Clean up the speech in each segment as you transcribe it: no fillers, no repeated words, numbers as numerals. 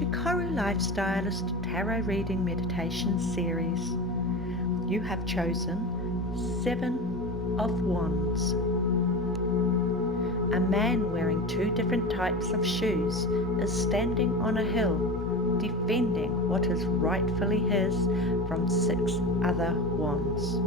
to KORU Lifestylist Tarot Reading Meditation Series. You have chosen 7 of Wands. A man wearing 2 different types of shoes is standing on a hill, defending what is rightfully his from 6 other wands.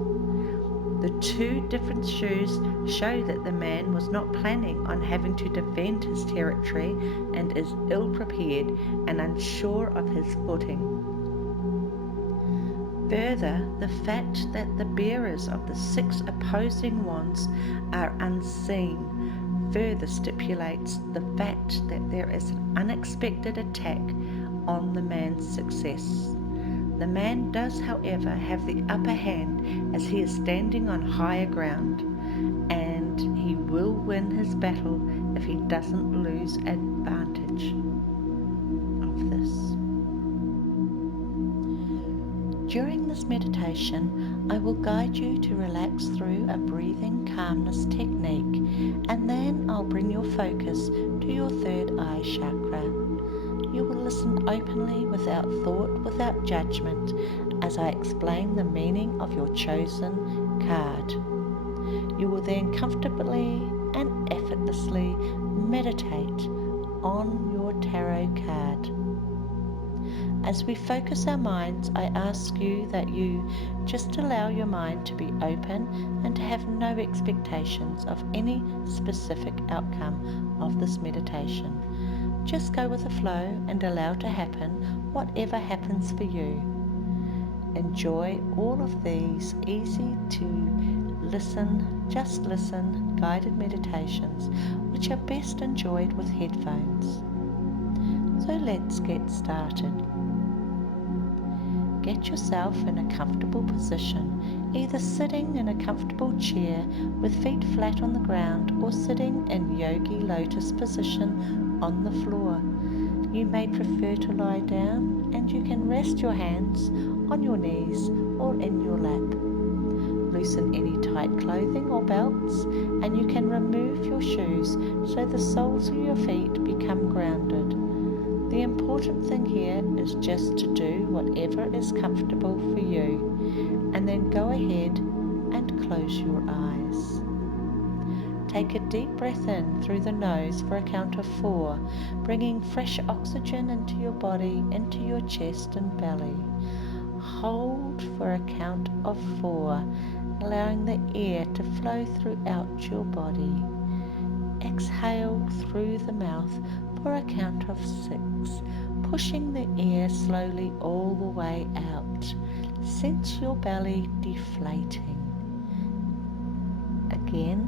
The 2 different shoes show that the man was not planning on having to defend his territory and is ill-prepared and unsure of his footing. Further, the fact that the bearers of the 6 opposing wands are unseen further stipulates the fact that there is an unexpected attack on the man's success. The man does, however, have the upper hand as he is standing on higher ground, and he will win his battle if he doesn't lose advantage of this. During this meditation, I will guide you to relax through a breathing calmness technique, and then I'll bring your focus to your third eye chakra. You will listen openly, without thought, without judgment, as I explain the meaning of your chosen card. You will then comfortably and effortlessly meditate on your tarot card. As we focus our minds, I ask you that you just allow your mind to be open and to have no expectations of any specific outcome of this meditation. Just go with the flow and allow to happen whatever happens for you. Enjoy all of these easy to just listen guided meditations, which are best enjoyed with headphones. So let's get started. Get yourself in a comfortable position, either sitting in a comfortable chair with feet flat on the ground or sitting in yogi lotus position on the floor. You may prefer to lie down, and you can rest your hands on your knees or in your lap. Loosen any tight clothing or belts, and you can remove your shoes so the soles of your feet become grounded. The important thing here is just to do whatever is comfortable for you, and then go ahead and close your eyes. Take a deep breath in through the nose for a count of 4, bringing fresh oxygen into your body, into your chest and belly. Hold for a count of 4, allowing the air to flow throughout your body. Exhale through the mouth for a count of 6, pushing the air slowly all the way out. Sense your belly deflating. Again,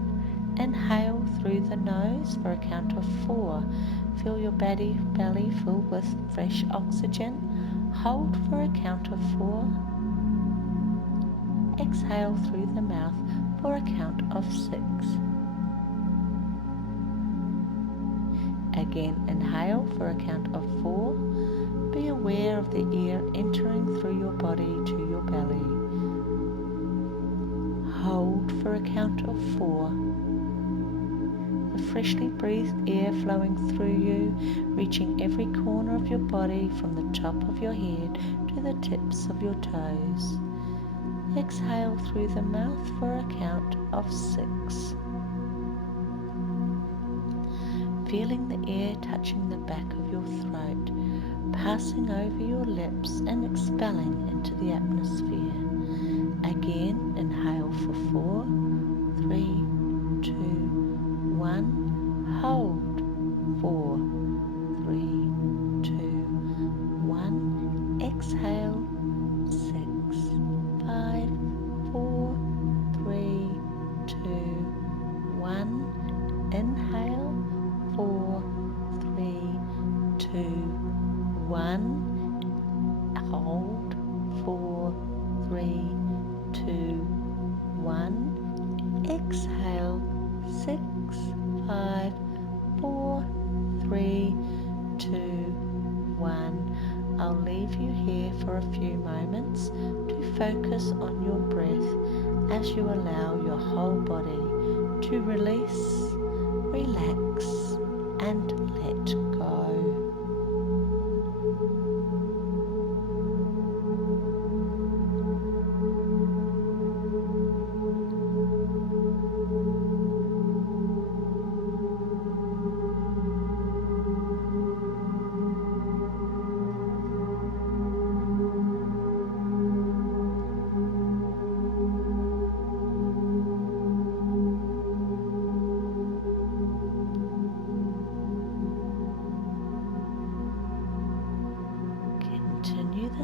inhale through the nose for a count of 4. Feel your belly fill with fresh oxygen. Hold for a count of 4. Exhale through the mouth for a count of 6. Again, inhale for a count of 4. Be aware of the air entering through your body to your belly. Hold for a count of 4. The freshly breathed air flowing through you, reaching every corner of your body from the top of your head to the tips of your toes. Exhale through the mouth for a count of 6. Feeling the air touching the back of your throat, passing over your lips and expelling into the atmosphere. Again, inhale for 4, 3, 2, 1. Hold. 4, 3, 2, 1. Exhale. 6, 5, 4, 3, 2, 1. Inhale. 4, 3, 2, 1. Hold. 4, 3, 2, 1. Exhale. 6, 5, 4, 3, 2, 1. I'll leave you here for a few moments to focus on your breath as you allow your whole body to release, relax, and let go.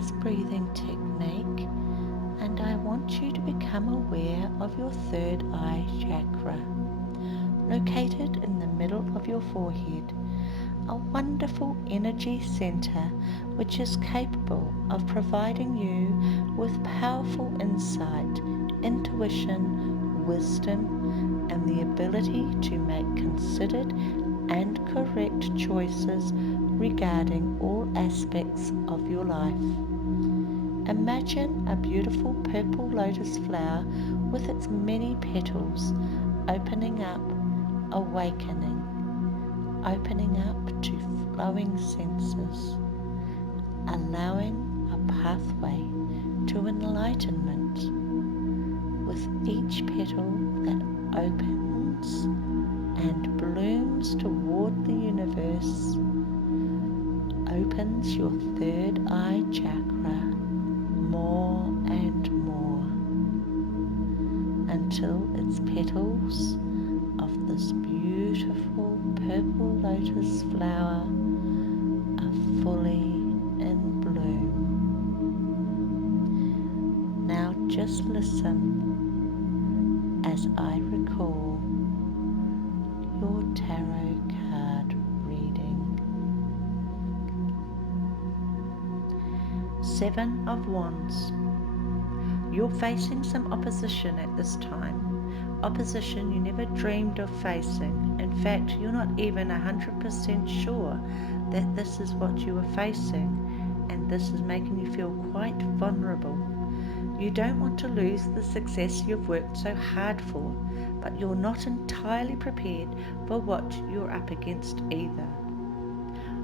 this breathing technique, and I want you to become aware of your third eye chakra, located in the middle of your forehead, a wonderful energy center which is capable of providing you with powerful insight, intuition, wisdom, and the ability to make considered and correct choices regarding all aspects of your life. Imagine a beautiful purple lotus flower with its many petals opening up, awakening, opening up to flowing senses, allowing a pathway to enlightenment with each petal that opens and blooms toward the universe, opens your third eye chakra more and more until its petals of this beautiful purple lotus flower are fully in bloom. Now just listen as I recall your tarot card reading. 7 of Wands. You're facing some opposition at this time. Opposition you never dreamed of facing. In fact, you're not even 100% sure that this is what you are facing, and this is making you feel quite vulnerable. You don't want to lose the success you've worked so hard for, but you're not entirely prepared for what you're up against either.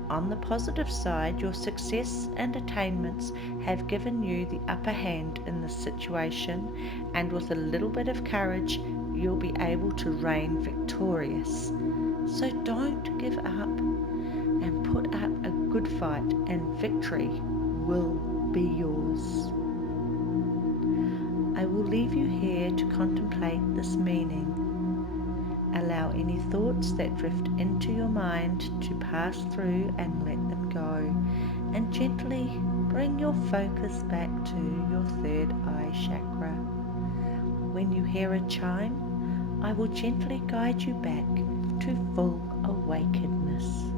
On the positive side, your success and attainments have given you the upper hand in this situation, and with a little bit of courage, you'll be able to reign victorious. So don't give up and put up a good fight, and victory will be yours. I will leave you here to contemplate this meaning. Allow any thoughts that drift into your mind to pass through and let them go, and gently bring your focus back to your third eye chakra. When you hear a chime, I will gently guide you back to full awakenedness.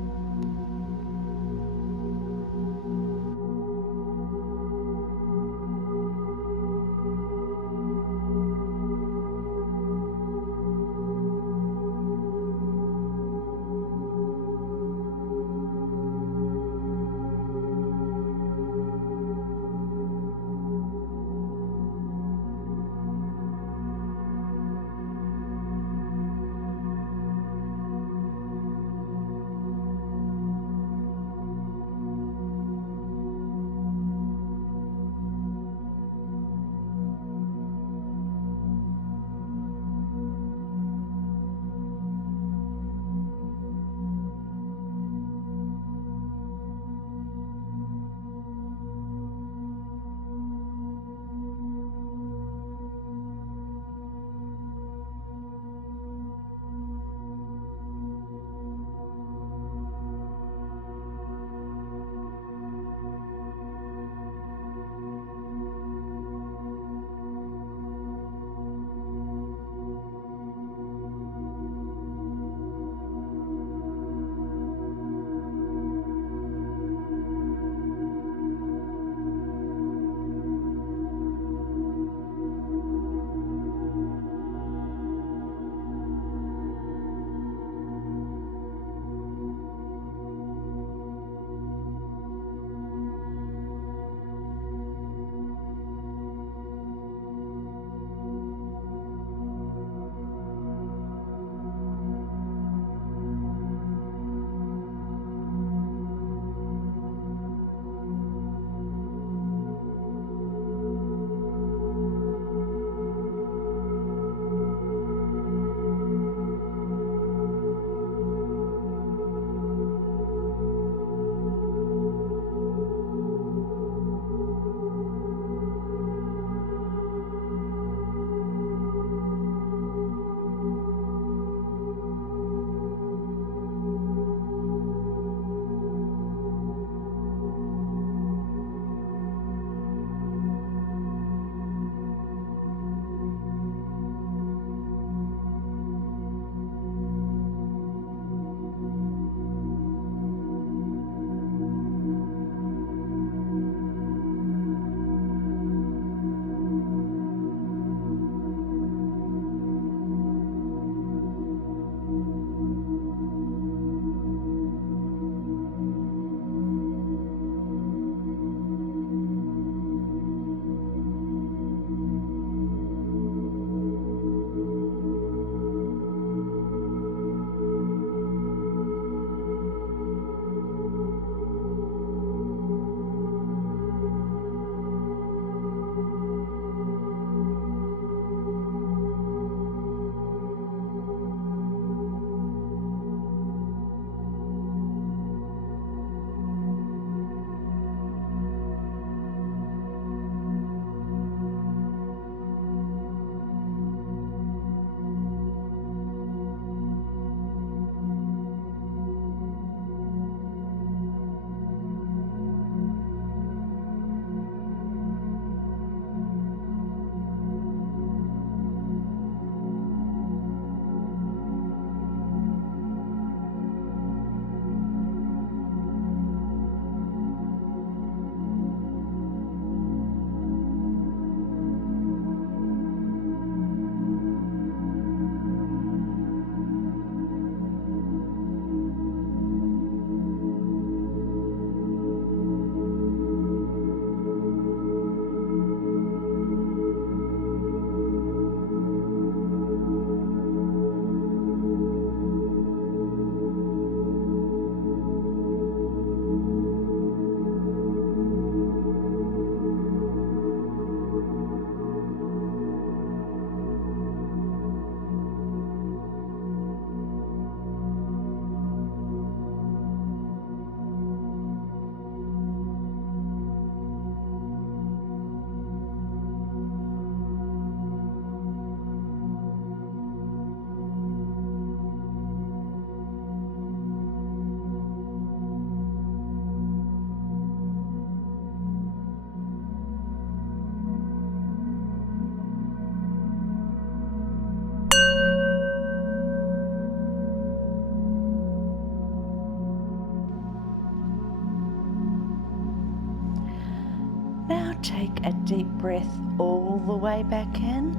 take a deep breath all the way back in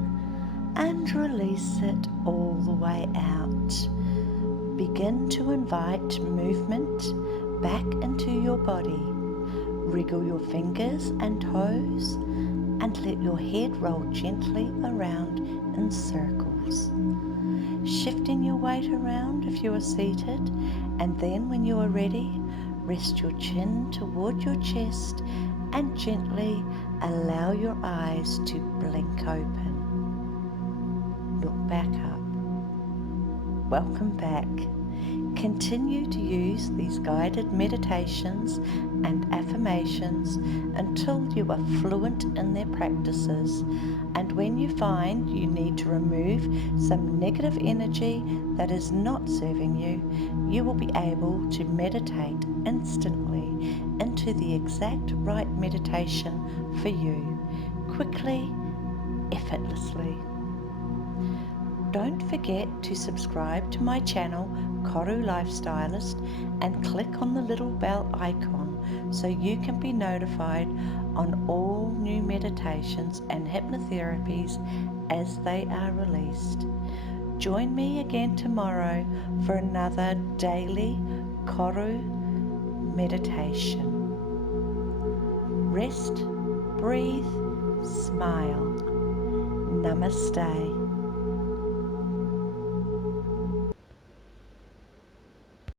and release it all the way out. Begin to invite movement back into your body. Wriggle your fingers and toes and let your head roll gently around in circles. Shifting your weight around if you are seated, and then when you are ready, rest your chin toward your chest and gently allow your eyes to blink open. Look back up. Welcome back. Continue to use these guided meditations and affirmations until you are fluent in their practices, and when you find you need to remove some negative energy that is not serving you, you will be able to meditate instantly into the exact right meditation for you, quickly, effortlessly. Don't forget to subscribe to my channel, KORU Lifestylist, and click on the little bell icon so you can be notified on all new meditations and hypnotherapies as they are released. Join me again tomorrow for another daily KORU meditation. Rest, breathe, smile. Namaste.